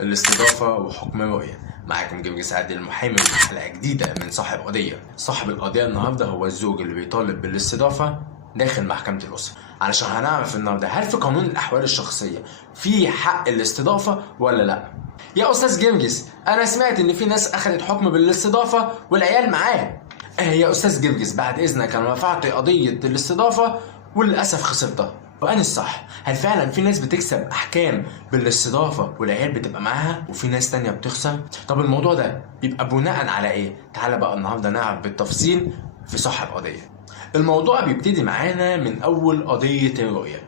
الاستضافة وحكم الرؤية. معاكم جرجس عادل المحامي وحلقة جديدة من صاحب قضية. صاحب القضية النهاردة هو الزوج اللي بيطالب بالاستضافة داخل محكمة الأسرة، علشان هنعرف النهاردة هل في قانون الأحوال الشخصية في حق الاستضافة ولا لأ. يا أستاذ جرجس، أنا سمعت إن في ناس أخدت حكم بالاستضافة والعيال معاه. يا أستاذ جرجس، بعد إذنك أنا رفعت قضية الاستضافة وللأسف خسرتها. وأنا الصح، هل فعلا في ناس بتكسب أحكام بالاستضافة والعيال بتبقى معاها وفي ناس تانية بتخسر؟ طب الموضوع ده بيبقى بناء على إيه؟ تعالى بقى النهاردة نعرف بالتفصيل في صاحب قضية. الموضوع بيبتدي معانا من أول قضية الرؤية.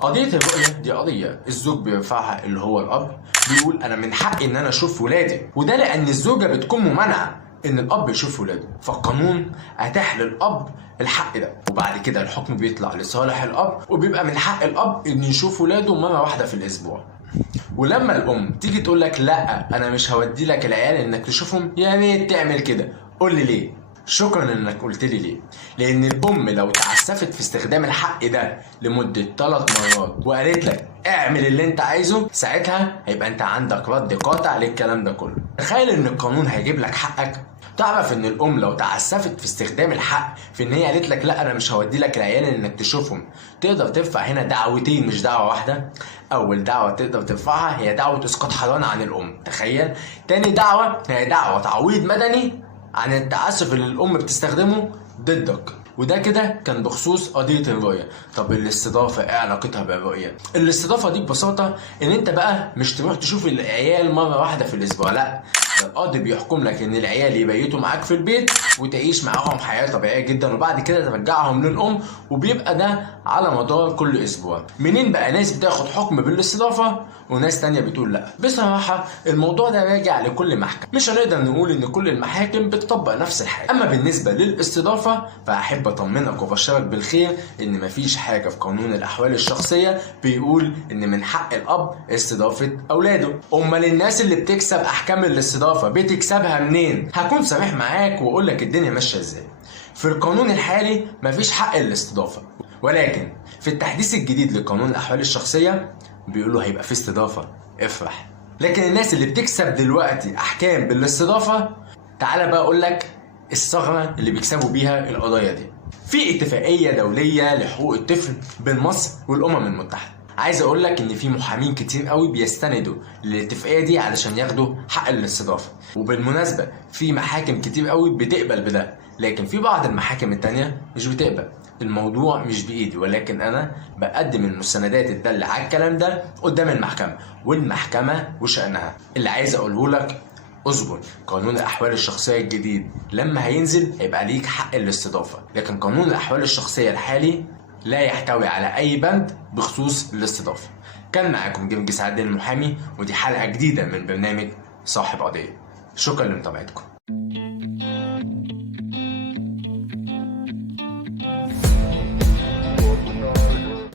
قضية الرؤية دي قضية الزوج بيرفعها اللي هو الأب، بيقول أنا من حقي إن أنا أشوف ولادي، وده لأن الزوجة بتكون ممانعة إن الأب يشوف ولاده، فالقانون أتاح للأب الحق ده، وبعد كده الحكم بيطلع لصالح الأب، وبيبقى من حق الأب إنه يشوف ولاده مرة واحدة في الأسبوع. ولما الأم تيجي تقول لك لأ أنا مش هودي لك العيال إنك تشوفهم، يا ريت تعمل كده. قول لي ليه؟ شكرا انك قلت لي ليه. لان الام لو تعسفت في استخدام الحق ده لمده 3 مرات وقالت لك اعمل اللي انت عايزه، ساعتها هيبقى انت عندك رد قاطع للكلام ده كله. تخيل ان القانون هيجيب لك حقك. تعرف ان الام لو تعسفت في استخدام الحق في ان هي قالت لك لا انا مش هودي لك العيال انك تشوفهم، تقدر ترفع هنا دعوتين مش دعوه واحده. اول دعوه تقدر ترفعها هي دعوه اسقاط حضانه عن الام، تخيل. تاني دعوه هي دعوه تعويض مدني عن التعسف اللي الام بتستخدمه ضدك. وده كده كان بخصوص قضيه الرؤيه. طب الاستضافه ايه علاقتها بالرؤيه؟ الاستضافه دي ببساطه ان انت بقى مش تروح تشوف العيال مره واحده في الاسبوع، لا، ده القاضي بيحكم لك ان العيال يبيتوا معاك في البيت وتعيش معاهم حياه طبيعيه جدا، وبعد كده ترجعهم للام، وبيبقى ده على مدار كل اسبوع. منين بقى ناس بتاخد حكم بالاستضافه وناس تانية بتقول لا؟ بصراحه الموضوع ده راجع لكل محكمه، مش هنقدر نقول ان كل المحاكم بتطبق نفس الحاجه. اما بالنسبه للاستضافه فاحب اطمنك وابشرك بالخير ان مفيش حاجه في قانون الاحوال الشخصيه بيقول ان من حق الاب استضافه اولاده. امال الناس اللي بتكسب احكام الاستضافه بتكسبها منين؟ هكون صريح معاك واقول لك الدنيا ماشيه ازاي. في القانون الحالي مفيش حق الاستضافه، ولكن في التحديث الجديد لقانون الاحوال الشخصيه بيقولوا هيبقى في استضافه. افرح. لكن الناس اللي بتكسب دلوقتي احكام بالاستضافه، تعالى بقى اقول لك الثغره اللي بيكسبوا بيها القضايا دي. في اتفاقيه دوليه لحقوق الطفل بين مصر والامم المتحده. عايز اقول لك ان في محامين كتير قوي بيستندوا للاتفاقيه دي علشان ياخدوا حق الاستضافه، وبالمناسبه في محاكم كتير قوي بتقبل بده، لكن في بعض المحاكم التانية مش بتقبل. الموضوع مش بايدي، ولكن انا بقدم المستندات الدالة على الكلام ده قدام المحكمه، والمحكمه وشأنها. اللي عايز اقوله لك اصبر، قانون الاحوال الشخصيه الجديد لما هينزل هيبقى ليك حق الاستضافه، لكن قانون الاحوال الشخصيه الحالي لا يحتوي على اي بند بخصوص الاستضافه. كان معاكم جرجس عادل المحامي، ودي حلقه جديده من برنامج صاحب قضيه. شكرا لمتابعتكم.